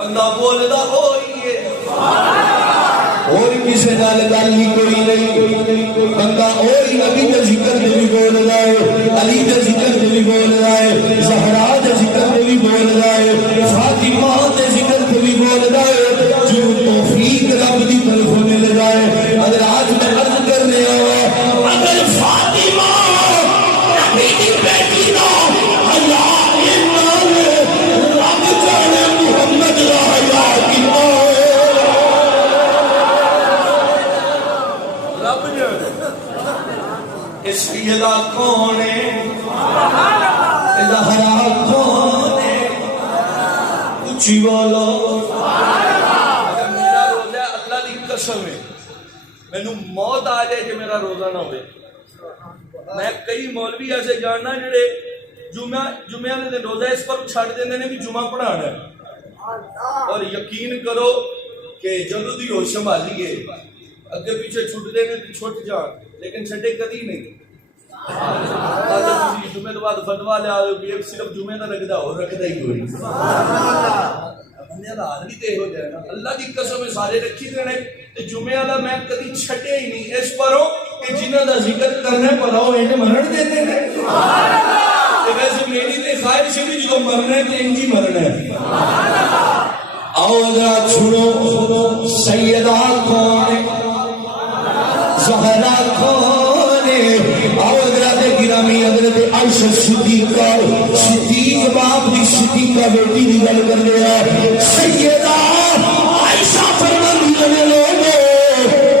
بندہ بولدا ہوئی ہے اور کسی نال گل ہی کوئی نہیں، بندہ اور نبی کا ذکر دے بھی بول رہا ہے، علی کا ذکر دے بھی بول رہا ہے، زہرا کا ذکر دے بھی بول رہا ہے، فاطمہ کے ذکر دے بھی بول رہا ہے، جو توفیق رب دی طرف مل رہا ہے۔ اگر آج میں عرض کرنے آیا اگر فاطمہ نبی کی بیٹی نہ حیا ایمان رب جانے محمد کا حیا کتنا اس لیے کون ہے حیا کون ہے؟ اچھی بولو۔ اگر میرا روزہ اللہ کی قسم ہے مینوں موت آ جائے کہ میرا روزہ نہ ہوئے۔ میں کئی مولوی ایسے جاننا جڑے جمعہ نے روزہ اس پر چھڑ دینے نے بھی جمعہ پڑھانا ہے، اور یقین کرو کہ جدو دی ہوش سنبھالیے اگے پیچھے چھٹ دینے تو چھٹ جان لیکن چھٹے کدی نہیں۔ جمعے تو بعد فتوا لیا صرف جمعے کا رکھتا ہو رکھتا ہی کوئی بندے کا حال بھی تو ہو جائے نا۔ اللہ کی قسم سارے رکھی دینے تو جمعے والا میں کدی چھٹے ہی نہیں اس پر ہو کہ جنہوں کا ذکر کرنا پر ہو انہیں مرن دیتے ہیں۔ ویسے میری تو خواہش بھی جو مرنا ہے تو انجی مرنا ہے۔ آؤ حضرات سنو، سیدہ کون ہے، زہرا کون ہے؟ آؤ حضرات گرامی حضرت عائشہ صدیقہ، صدیق باپ دی صدیقہ بیٹی دی گل کر رہا ہے۔ سیدہ عائشہ فرماتی ہے لوگوں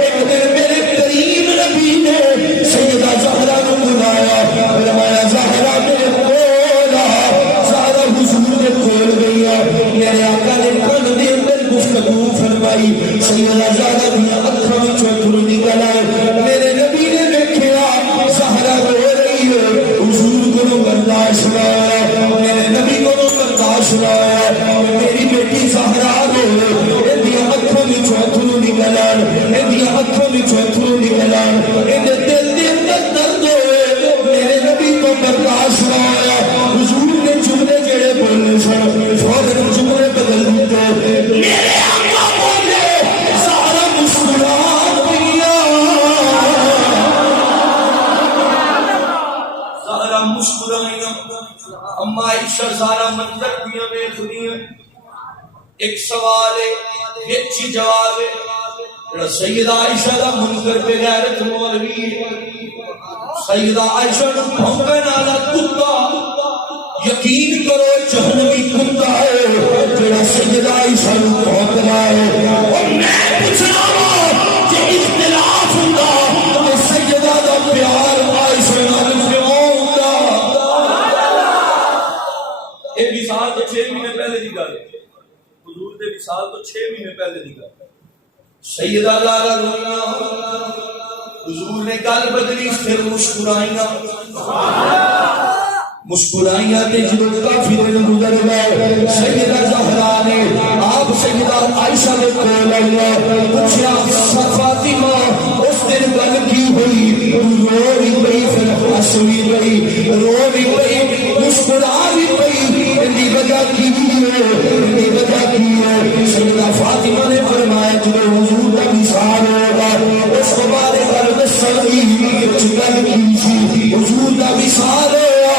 ایک دن میرے قریب نبی نے سیدہ زہرا کو بلایا، فرمایا زہرا میرے کول آ۔ زہرا حضور کے کول گئی ہے، میرے آقا نے کن دے اندر گفتگو فرمائی، سیدہ زہرا دیا اکھاں وچوں اتھرو نکل آئے۔ میرے نبی نے دیکھا زہرا رو رہی ہے، حضور کو برداشت لایا، میرے نبی کو برداشت لایا، میری بیٹی زہرا رو اندیاں اکھاں وچوں اتھرو نکل آئے، اندیاں اکھاں وچوں اتھرو نکل آئے، اندے دل دے اندر درد ہوئے، میرے نبی کو برداشت لایا۔ حضور نے جملے جڑے بولنے سن فوراً جملے بدل دیتے، میرے آقا بولے زہرا مسکرا پیا، زہرا مسکرائیاں۔ اما عائشہ زہرا منظر دیاں ویکھدیاں، ایک سوال ہے ایک جواب ہے۔ سیدہ عائشہ دا منکر بے غیرت مولوی ہے، سیدہ عائشہ نو بھونکن والا کتا یقین کرو جہنمی کتا ہے جڑا سیدہ عائشہ نو بھونک رہا ہے۔ اور میں پوچھنا وا کہ اختلاف ہوندا تے سیدہ دا پیار عائشہ نال کیوں ہوندا؟ اے وصال تو 6 مہینے پہلے دی گل ہے، حضور دے وصال تو 6 مہینے پہلے دی گل۔ سیدہ زہرا روئیاں، حضور نے گل بدلی پھر مسکرائیاں، مسکرائیاں تے جدوں کافی دن گزر گئے سیدہ زہرا نے آپ سیدہ عائشہ دے کول آئی، پوچھا فاطمہ اس دن گل کی ہوئی؟ رو بھی پئی، پھر ہنس بھی پئی، رو بھی پئی، مسکرا بھی پئی، اندی وجہ کی ہے؟ اندی وجہ کی ہے؟ سیدہ فاطمہ نے فرمایا جدوں حضور دا وصال ہوگا اس کو بعد گل دسن گی گل کی سی، حضور دا وصال ہوا۔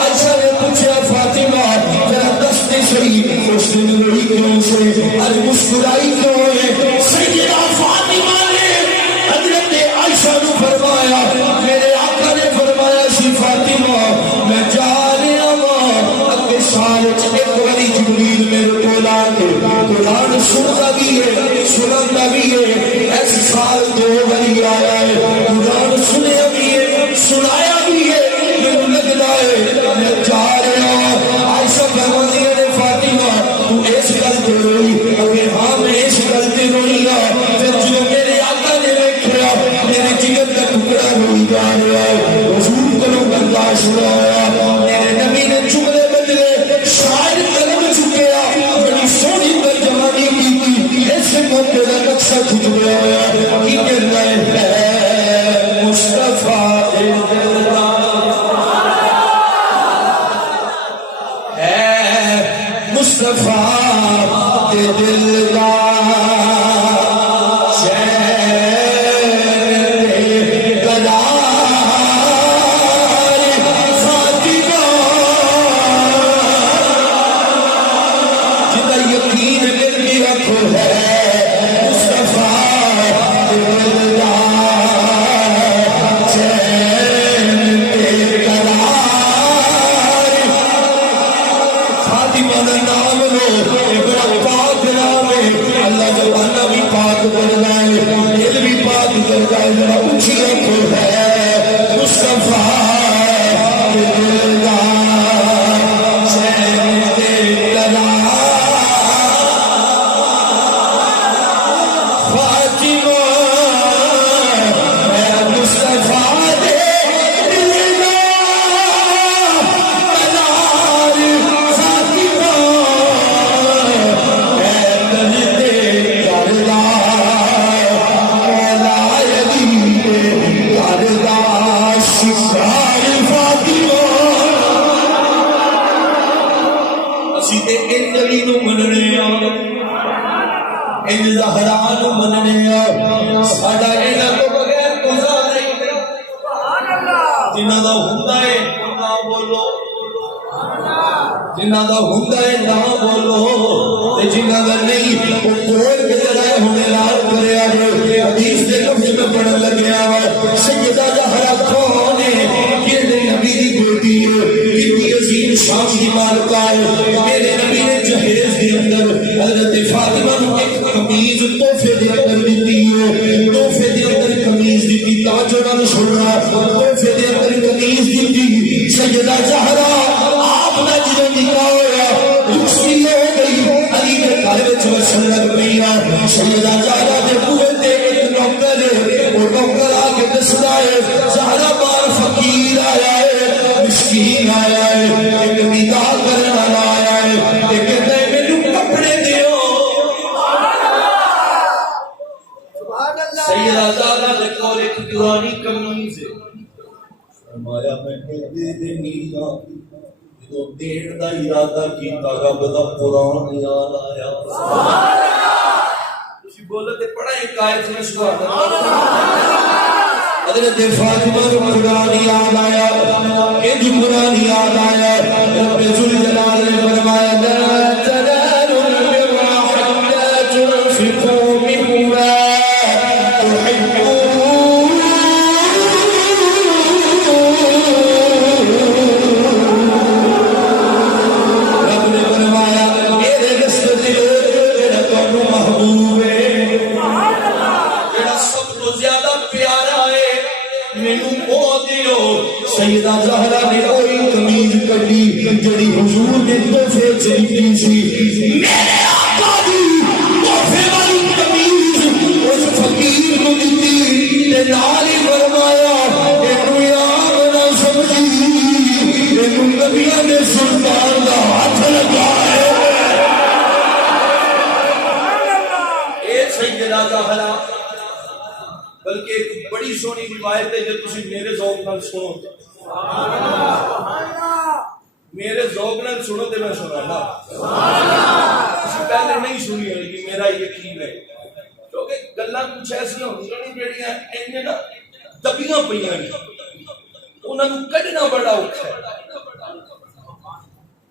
عائشہ نے پوچھا فاطمہ ذرا دس دے صحیح اس دن روئی کیوں سے، آج مسکرائی کیوں ہے؟ سیدہ فاطمہ نے حضرت عائشہ نو فرمایا، میرے آقا نے فرمایا سی فاطمہ میں جا رہا ہوں اگے سال ایک باری جبریل میرے کول آ کے قرآن سنتا بھی ہے سناتا بھی ہے، اس سال 2 باری آیا ہے، قرآن سنیا بھی ہے سنایا بھی ہے، میرے لگتا ہے میں جا رہا ہوں۔ عائشہ فرماتی ہے فاطمہ تو اس گل تے روئی؟ اگر ہاں میں اس گل تے روئی ہوں، پھر جو میرے آقا نے دیکھا میرے جگر کا ٹکڑا روئی جا رہا ہے، حضور کو برداشت لایا، میرے نبی نے جملے بدلے، شاعر قلم چکیا، بڑی سونی ترجمانی کی، اس موقع کا نقشہ کھچ گیا ہوا کی کہہ رہے ہیں مصطفیٰ مصطفیٰ تے دل دا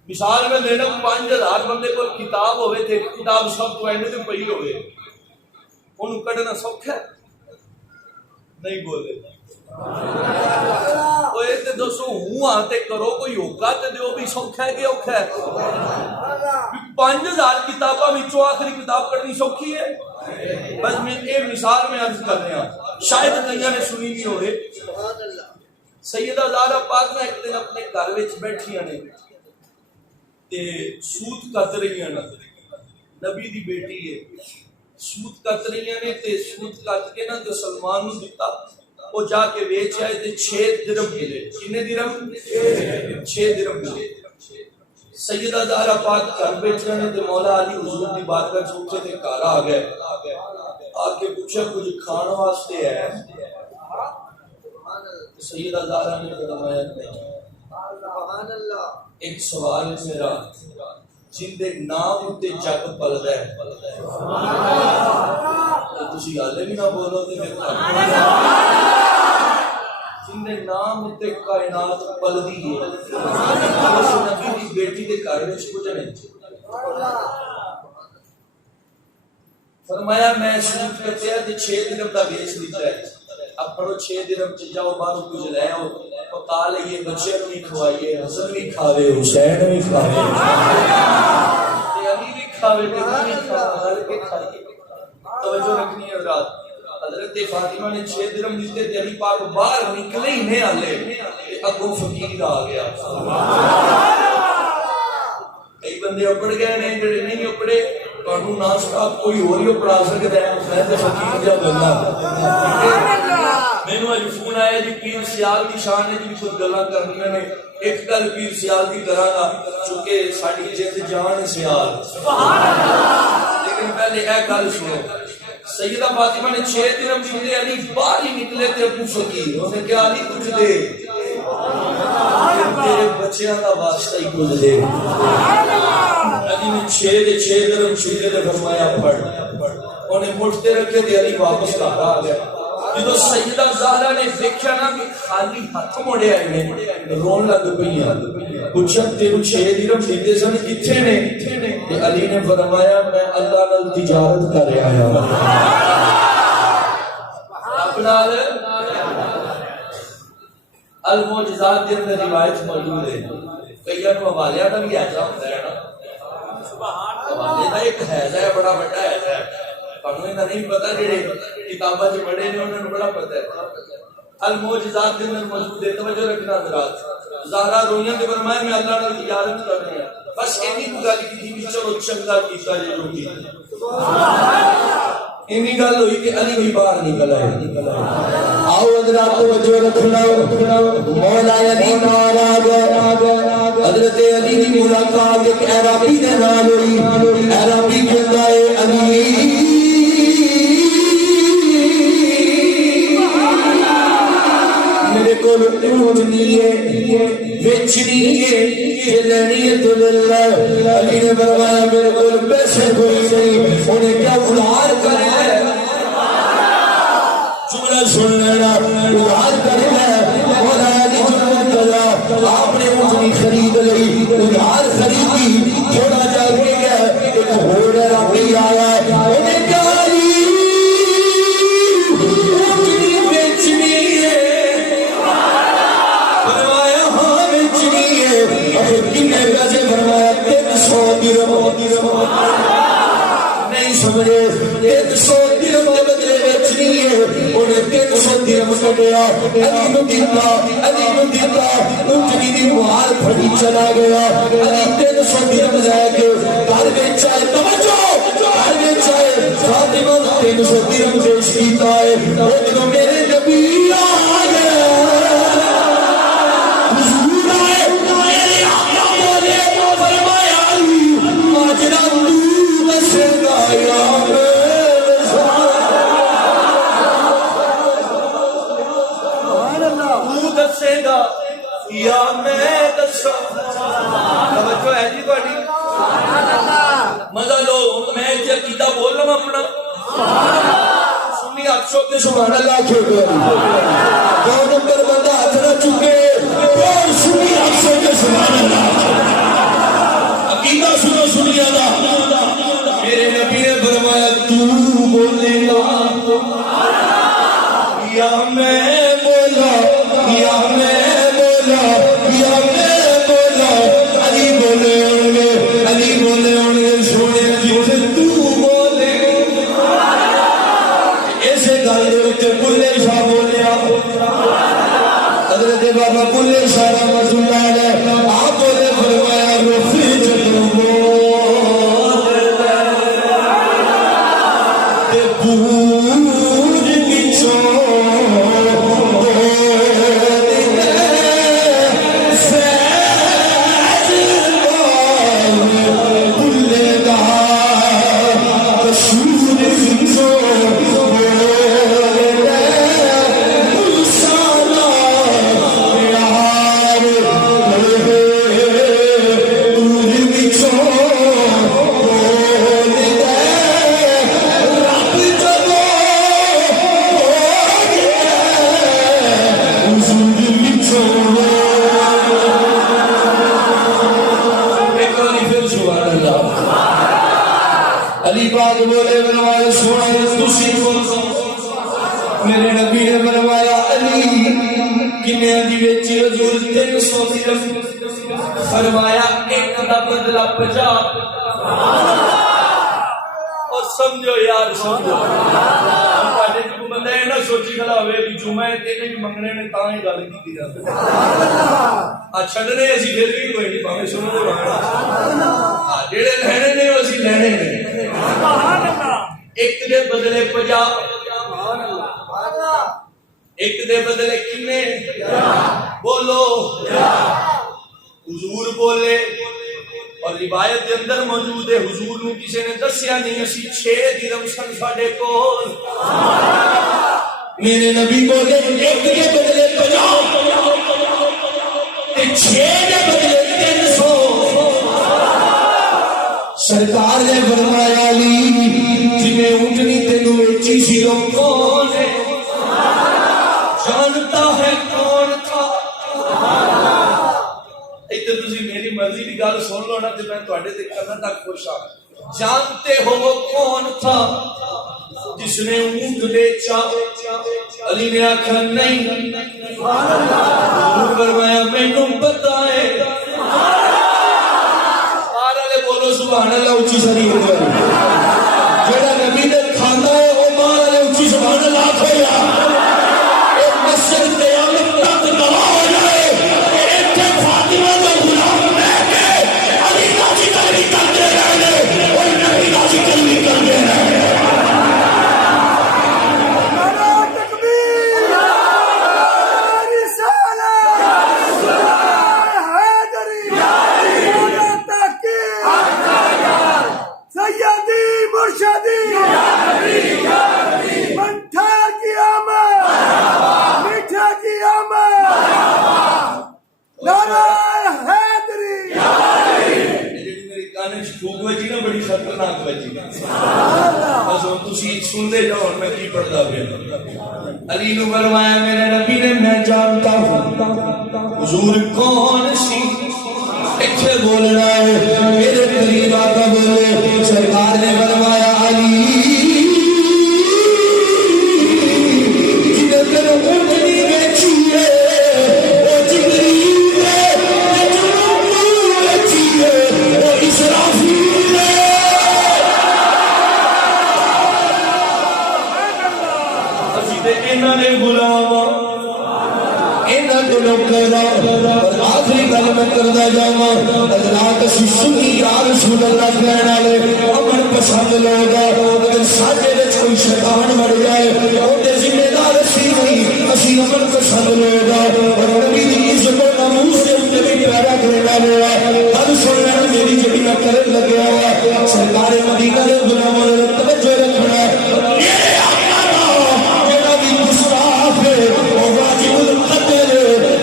مثال میں دینا 5000 بندے کو کتاب ہوئے تھے کتاب سب کو اینڈ تے پئی ہوئے انہوں کڈنا سوکھا نہیں بولے وہ یہ تے دوستو ہوں آتے کرو کوئی ہوگا تے دیو بھی سوکھا ہے کہ اوکھا ہے 5000 کتاباں وچوں آخری کتاب کرنی سوکھی ہے بس میں یہ مثال میں عرض کر رہا شاید کئیاں نے سنی نہیں ہوئے سیدہ زہرا پاک نے ایک دن اپنے گھر وچ بیٹھیاں نے تے سوت کت رہی ہیں نبی دی بیٹی ہے سوت کت رہی ہیں تے سوت کت کے نا تے سلمان نو دتا وہ جا کے بیچ آئے تے 6 درہم ملے کتنے درہم 6 درہم ملے سیدہ زہرا پاک گھر بیٹھے نے تے مولا علی حضور دی بارگاہ چوکے تے گھر آ گئے آ کے پوچھا کچھ کھانا واسطے ہے سیدہ زہرا نے فرمایا نہیں ایک سوال میرا جندے نام تے جگ پلدا ہے تسی حالے بھی نہ بولو تے جندے نام تے کائنات پلدی ہے اس نبی دی بیٹی دے گھر وچ کچھ نہیں فرمایا میں سوٹ کٹیا تے 6 درہم دا بیچ دیتا ہے اب پڑھو 6 درہم چ جاؤ باہر کچھ لے آؤ پکا لئیے بچے کو بھی کھوائیے حسن بھی کھاوے حسین بھی کھاوے علی بھی کھاوے تے بھی کھاوے کے کھائیے توجہ رکھنی ہے حضرات حضرت فاطمہ نے 6 درہم دیتے تے علی پاک باہر نکلے ہی نہیں آلے اگوں فقیر آ گیا کئی بندے اپڑ گئے نے جڑے نہیں اپڑے کانوں ناشتہ کوئی اور ہی پڑھا سکتا ہے میں تے فقیر جا بندہ مینوں اج فون آیا جی پیر سیال دی شان ہے جی کچھ گلاں کرنیاں نے ایک گل پیر سیال دی کراں گا چونکہ ساڈی جت جان سیال سبحان اللہ لیکن پہلے اے گل سنو سیدہ فاطمہ نے 6 درہم دیتے علی باہر ہی نکلے تے ابو فقیر اس نے کہا علی کچھ دے تیرے بچیاں دا واسطہ ہی کچھ دے علی نے 6 درہم چھوٹے تے فرمایا پڑھ انہیں مٹھتے رکھے تے علی واپس گھر آ گیا جدو سیدہ زہرا نے دیکھا نا کہ خالی ہاتھ موڑے آئے نے رون لگ پئی پوچھا تینوں 6 درہم دیتے سن کتھے نے تے علی نے فرمایا میں اللہ نال تجارت کر رہا ہوں اپنا المعجزات کے اندر روایت موجود ہے کئی حوالے کا بھی ایسا ہوتا ہے نا حوالے کا ایک حیضہ ہے بڑا بڑا حیضہ ہے انہیں نہیں پتا جڑے کتاباں جو پڑھے نے انہوں نے بڑا پتا ہے المعجزات کے اندر موجود ہے توجہ رکھنا حضرات زہرا رویاں کے فرمایا میں اللہ نے تجارت کر رہے ہیں بس اتنی گل کی تھی چلو چنگا کیتا جے جو کی اتنی گل ہوئی کہ علی بھی باہر نکل آئے آؤ حضرات توجہ رکھنا مولا علی ناراض حضرت علی کی ملاقات ایک عربی دے نال ہوئی عربی کہندا ہے علی میرے کو اونٹنی ہے بیچنی ہے لینی ہے تو للہ علی نے فرمایا میرے کو پیسے کوئی نہیں انہیں کیا ادھار کرے جملہ سن لینا ادھار کرے مولا علی جنت کرا آپ نے اونٹنی خرید لئی ادھار خریدی تھوڑا جا کے گیا ایک گھوڑا رابطی آیا انہیں کیا علی اونٹنی بیچنی ہے کنے پیسے فرمایا 300 درہم نہیں سمجھے 100 درہم کے بدلے بیچنی ہے انہیں 300 درہم کٹیا علی نو دیتا اونٹنی دی مہار پھڑی چلا گیا علی 300 درہم لے کے گھر بیچا ہے توجہ گھر بیچا ہے فاطمہ 300 درہم پیش کیتا ہے وہ میرے نبی آ گیا یا میں دسا توجہ ہے جی تہاڈی مزہ لو میں جے کیتا بول رہا اپنا سنی ہاتھ چوک کے سبحان اللہ کھیل دو نمبر بندہ ہاتھ نہ چکے اور سنی ہاتھ چوک کے سبحان اللہ عقیدہ سنو سنی اللہ میرے نبی نے فرمایا تو بولے گا یا میں بولا یا میں علی بولے ہونے سونے جیسے تو بولے ایسے گل بلے شاہ بولیا حضرت بابا بلے شاہ رحمۃ اللہ علیہ آپ بولے فرمایا رفیع چکر بول علی پاک بولے فرمایا سونے تسی بولو میرے نبی نے فرمایا علی کنے دی وچ حضور 300 درہم فرمایا ایک دا بدلہ 50 اور سمجھو یار سمجھو تواڈے کو بندہ نہ سوچی کھڑا ہوئے کہ جمعہ تے نہیں منگنے نے تاں ہی گل کیتی جاندی چھڈنے اسی پھر بھی کوئی نہیں پاویں سنو دے ہاں جڑے لینے نے اسی لینے نے ایک دے بدلے 50 ایک دے بدلے کنے بولو حضور بولے اور روایت کے اندر موجود ہے حضور نے کسی نے دسیا نہیں اسی 6 درہم سن ساڈے کول میرے نبی بولے ایک کے بدلے 50 تے 6 کے بدلے 300 سرکار نے فرمایا علی جنہیں اونٹنی تینوں ویچی سی وہ کون ہے جانتا ہے کون تھا ایتھے تسی میری مرضی کی گل سن لو نا تے میں تواڈے تے کرنا تک خوش ہاں جانتے ہو وہ کون تھا جس نے اونٹ بیچا علی نے آکھا نہیں حضور فرمایا مینوں پتہ ہے بولو سبحان اللہ اونچی سری ہو جائے جڑا نبی نے کھانا ہے وہ ماں والے اونچی سبحان اللہ کھویا ایک مسجد قیامت تک گواہ ہو جائے کہ ایتھے فاطمہ کا غلام لے کے علی کا ذکر بھی کرتے رہے اور نبی کا ذکر بھی کرتے رہے بڑی خطرناک بچی بس ہوں تسی سنتے جاؤ میں کی پڑھتا پیا علی نو فرمایا میرے نبی نے میں جانتا ہوں حضور کون سی ایتھے بولنا ہے میرے قریب آقا بولے سرکار نے فرمایا علی جنہیں تیرے اونٹنی بیچی ہے وہ جبریل ہے جو بیچی ہے وہ اسرافیل آخری گل میں کردا جاواں حضرات سنی یا رسول اللہ کہنے والے امن پسند لوگ اگر ساڈے وچ کوئی شیطان مر جائے اودے ذمہ دار اسی نہیں اسی امن پسند لوگ اور نبی دی عزت و ناموس دے اوپر بھی پیارا کرنے والے گل سننا میری جڑی میں کرن لگیا ہوا سرکار مدینہ دے غلاماں نے توجہ رکھنا یہ آقا جڑا بھی گستاخ ہے وہ واجب القتل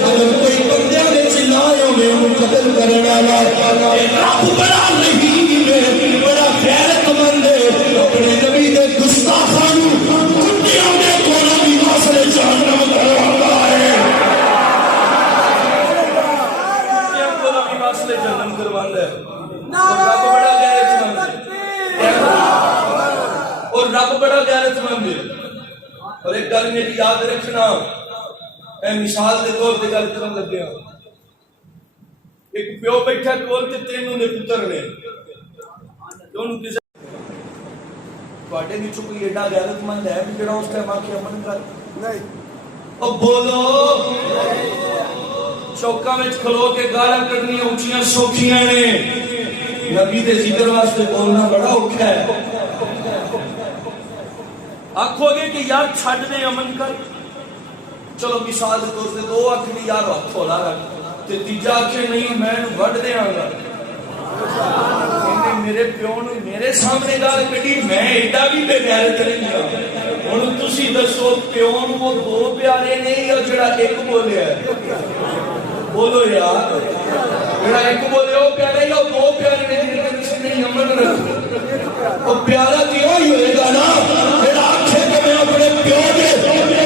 اگر کوئی بندے نے چلایا میں ان قتل کرنے والا رب بڑا نہیں ہے بڑا غیرت مند ہے اپنے نبی دے گستاخاں نو کٹیاں دے کول بھی واسطے جہنم کرواتا ہے کیا کول بھی واسطے جہنم کرواتا ہے رب بڑا غیرت مند ہے اور رب بڑا غیرت مند ہے اور ایک گل میری یاد رکھنا میں مثال دے طور تے گل کرن لگیا ایک پیو بیٹھا کول تے تینوں دے پتر نے دونوں کسے تواڈے وچوں کوئی ایڈا غیرت مند ہے جڑا اس ٹائم آکھے امن کر نہیں او بولو چوکاں وچ کھلو کے گالاں کڈنیاں اونچیاں سوکھیاں نے نبی دے ذکر واسطے بولنا بڑا اوکھا ہے آکھو گے کہ یار چھڈ دے امن کر چلو مثال دے طور تے دو آکھنی یار ہتھ ہولا رکھ تے تیجا آکھے نہیں میں وڈ دیاں گا میرے پیو نے میرے سامنے گل کڈی میں ایڈا بھی بے غیرت نہیں ہاں ہن تسی دسو پیو نوں وہ دو پیارے نہیں یا جڑا ایک بولیا ہے بولو یار جڑا ایک بولے وہ پیارے یا دو پیارے نے جن کے کسی نہیں امن رکھ وہ پیارا تے وہی ہوئے گا نا جڑا آکھے کہ میں اپنے پیو دے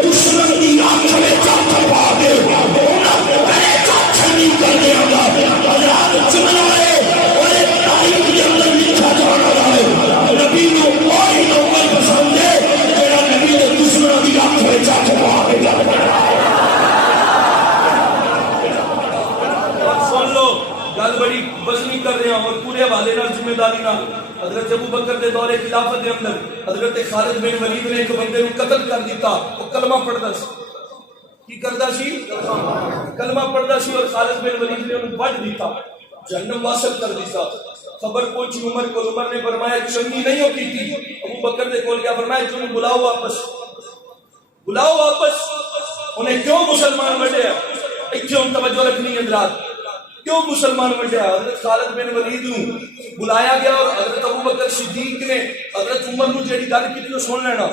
دشمن دی آنکھ وچ ہاتھ پا دے میں کچھ نہیں کر دیاں گا حضرات چمنا ہے اور ایک تاریخ کے اندر لکھا جانا ہے نبی حضرت ابو بکر دے دور خلافت دے اندر حضرت خالد بن ولید نے ایک بندے کو قتل کر دیتا، وہ کلمہ پڑھدا سی، کی کردا سی؟ کلمہ پڑھدا سی، اور خالد بن ولید نے انہوں وڈ دیتا، جہنم واصل کر دیتا۔ خبر پہنچی عمر کو، عمر نے فرمایا چنگی نہیں ہوتی تھی، ابو بکر نے کول کیا فرمایا تم بلاؤ واپس، بلاؤ واپس۔ انہیں کیوں مسلمان وڈیا؟ اتنے ہم توجہ رکھنی ہے حضرات، کیوں مسلمان وڈیا؟ حضرت خالد بن ولید نو بلایا گیا، اور حضرت ابو بکر صدیق نے حضرت عمر نو جیڑی گل کی وہ سن لینا۔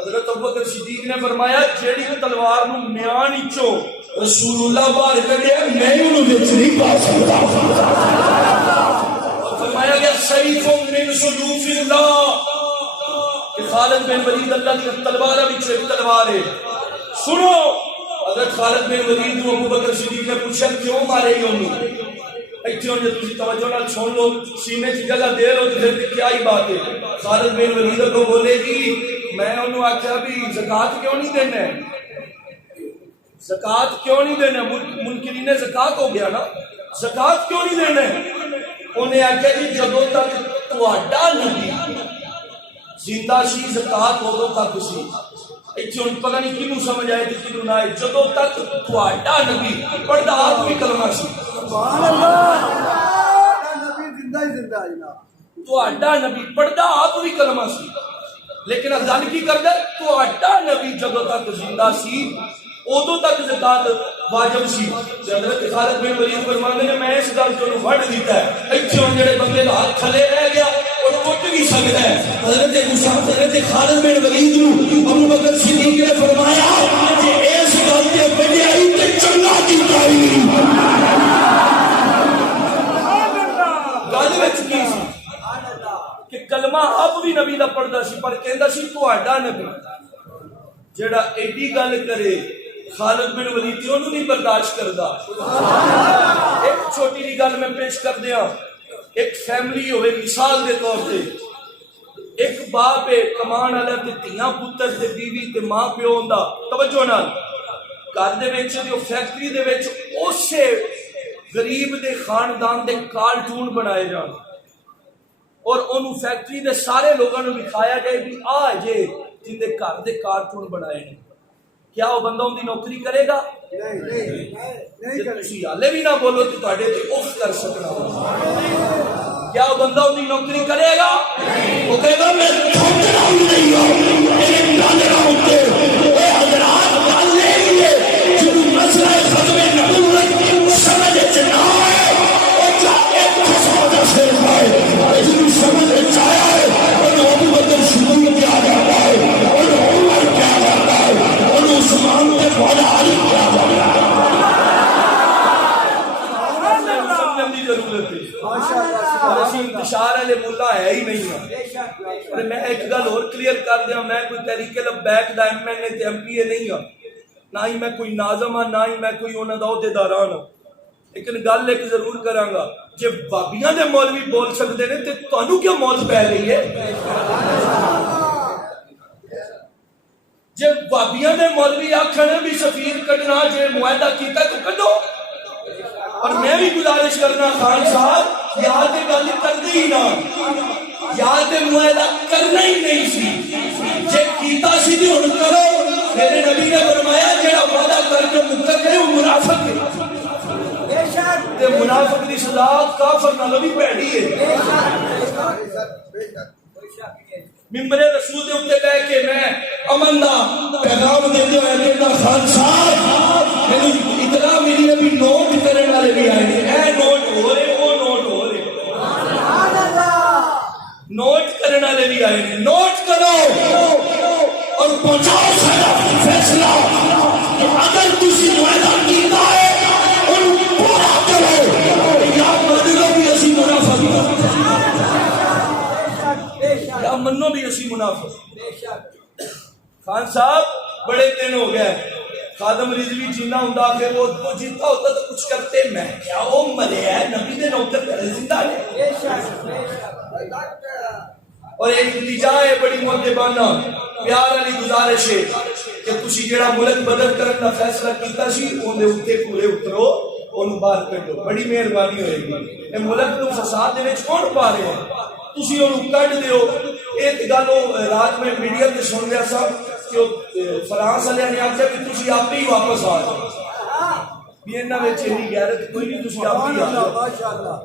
حضرت ابو بکر صدیق نے فرمایا جیڑی تلوار نو میان وچوں رسول اللہ باہر کڈیا میں انہوں وچ نہیں پا سکتا، فرمایا گیا سیف من سیوف اللہ، کہ خالد بن ولید اللہ کی تلوار وچ ایک تلوار ہے۔ سنو، حضرت خالد بن ولید ابو بکر صدیق نے پوچھا کیوں مارے گی انہوں؟ اتنے جب تھی توجہ نہ چھوڑ لو، سینے کی جگہ دے لو تو پھر کیا ہی بات ہے۔ خالد بن ولید کو بولے گی میں انہوں آخیا بھی زکات کیوں نہیں دینا ہے، زکات کیوں نہیں دینا؟ منکرین زکات ہو گیا نا، زکات کیوں نہیں دینا ہے؟ انہیں آخیا جی جدوں تک تہاڈا نبی زندہ سی زکات ادوں تک سی۔ اتنے ہوں پتہ نہیں کنوں سمجھ آئے تو کنوں نہ آئے، جدوں تک تہاڈا نبی پڑھدا آپ بھی کلمہ سی، تہاڈا نبی پڑھدا آپ بھی کلمہ سی، لیکن گل کی کردا تہاڈا نبی جدوں تک زندہ سی ادوں تک زکات واجب سی۔ حضرت خالد بن ولید فرماندے نے میں اس گل تو وڈ دیتا ہے، اتنے ہوں جڑے بندے دا ہاتھ تھلے رہ گیا اور ٹوٹ بھی سکتا ہے۔ حضرت مصعب حضرت خالد بن ولید نو ابو بکر صدیق نے فرمایا کہ اس گل تے وڈیائی تے چنگا کیتا ہی گل وچ کی سی کہ کلمہ اب بھی نبی دا پڑھدا سی، پر کہندا سی تہاڈا نبی جڑا ایڈی گل کرے خالد بن ولید انہوں نہیں برداشت کردا۔ ایک چھوٹی جی گل میں پیش کر دیا، ایک فیملی ہوئے مثال دے طور پہ، ایک باپ ہے کمان والا تے تیاں پتر تے بیوی تے ماں پیو ہوندا، توجہ نال گھر دے وچ تے فیکٹری دے وچ اسے غریب دے خاندان دے کارٹون بنائے جان، اور انہوں فیکٹری دے سارے لوگوں نے دکھایا جائے بھی آ جے جن دے گھر دے کارٹون بنائے ہیں، کیا وہ بندہ ان دی نوکری کرے گا؟ نہیں۔ تسی حالے بھی نہ بولو تو تہاڈے تے اف کر سکنا، کیا وہ بندہ ان دی نوکری کرے گا؟ وہ کہے گا میں ٹھوکرا ہوں نہیں ہوں، میں ڈالرا ہوں تے اے حضرات گل نہیں ہے جو مسئلہ ختم نبوت سمجھ چ نہ آئے او جا ایک قسم دا پھر ہے جو سمجھ چ آیا ہے اور ابو بکر صدیق کیا جاتا ہے اور عمر کیا جاتا ہے اور عثمان کے بڑا علی کیا جاتا ہے۔ سمجھنے کی ضرورت ہے، انتشار والے ملا ہے ہی نہیں ہے۔ اور میں ایک گل اور کلیئر کر دیا، میں کوئی تحریک لبیک دا ایم این اے تے ایم پی اے نہیں ہوں، نہ ہی میں کوئی ناظم ہاں، نہ ہی میں کوئی انہاں دا عہدیداران ہوں، لیکن گل ایک ضرور کراں گا، جے بابیاں دے مولوی بول سکدے نے تے تانوں کیوں موت پہ رہی ہے؟ جے بابیاں دے مولوی آکھن بھی سفیر کڈنا جے معاہدہ کیتا تو کڈو، اور میں بھی گزارش کرنا خان صاحب یہاں تے گل کردے ہی نہ، یہاں تے معاہدہ کرنا ہی نہیں سی، جے کیتا سی تے ہن کرو۔ میرے نبی نے فرمایا جڑا وعدہ کر کے مکر کرے وہ منافق ہے، تے منافق دی سزا کافر نالوں بھی بھڑی ہے۔ ممبر رسول دے اوتے بیٹھ کے میں امن دا پیغام دیندے ہوئے کہنا خان صاحب مینوں اطلاع ملی ہے بھی نوٹ کرنے والے بھی آئے ہیں، اے نوٹ ہو رہے وہ نوٹ ہو رہے، نوٹ کرنے والے بھی آئے ہیں، نوٹ کرو اور پہنچاؤ سارا فیصلہ کہ اگر تسی معاہدہ کیتا ہے اور پورا کرو یا منو بھی اسی منافق یا منو بھی اسی منافق۔ خان صاحب بڑے دن ہو گئے، خادم رضوی جینا ہوں آخر وہ جیتا ہوتا تو کچھ کرتے، میں کیا وہ مرے ہے نبی دے نوکر کرے زندہ ہے۔ اور ایک التجا ہے بڑی مؤدبانہ پیار والی گزارش ہے کہ تسی جڑا ملک بدل کرن دا فیصلہ کیتا سی اون دے اوتے پورے اترو، اون باہر کڈو، بڑی مہربانی ہوئے گی۔ اے ملک نو فساد دے وچ کون پا رہے ہیں؟ تسی انہوں کٹ دیو. ایک گالوں رات میں میڈیا تے سن لیا سا کہ فرانس والے نے آخیا کہ تسی آپ ہی واپس آ جاؤ. بھی انہاں وچ اینی غیرت کوئی نہیں, تسی آپ ہی آ جاؤ. ماشاءاللہ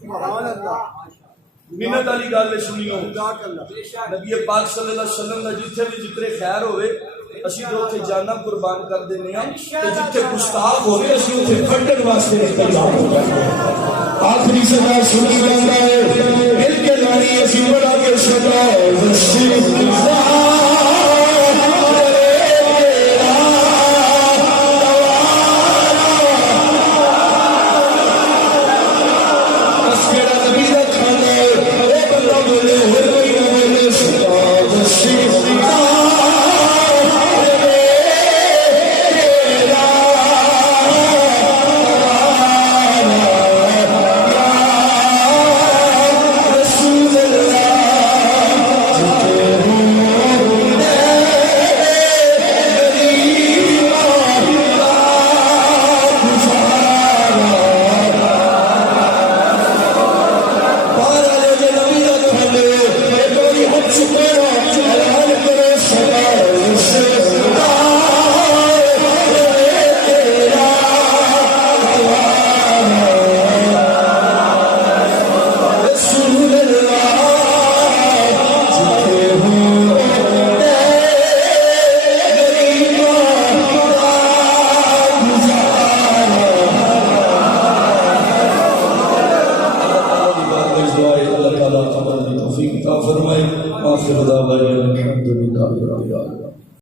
سبحان اللہ. منت والی گل سنیو. نبی پاک صلی اللہ علیہ وسلم دا جتھے بھی ذکر خیر ہوئے اسی تو اتنے جانا قربان کر دینے ہیں, جتھے گستاخ ہوئے اسی اتنے پھٹن واسطے تیار ہو جاتے ہیں. آخری سدا سنی جاتا ہے مل کے لانی اسی بڑا کے سدا فرمائے. آخر دعوانا الحمدللہ رب العالمین.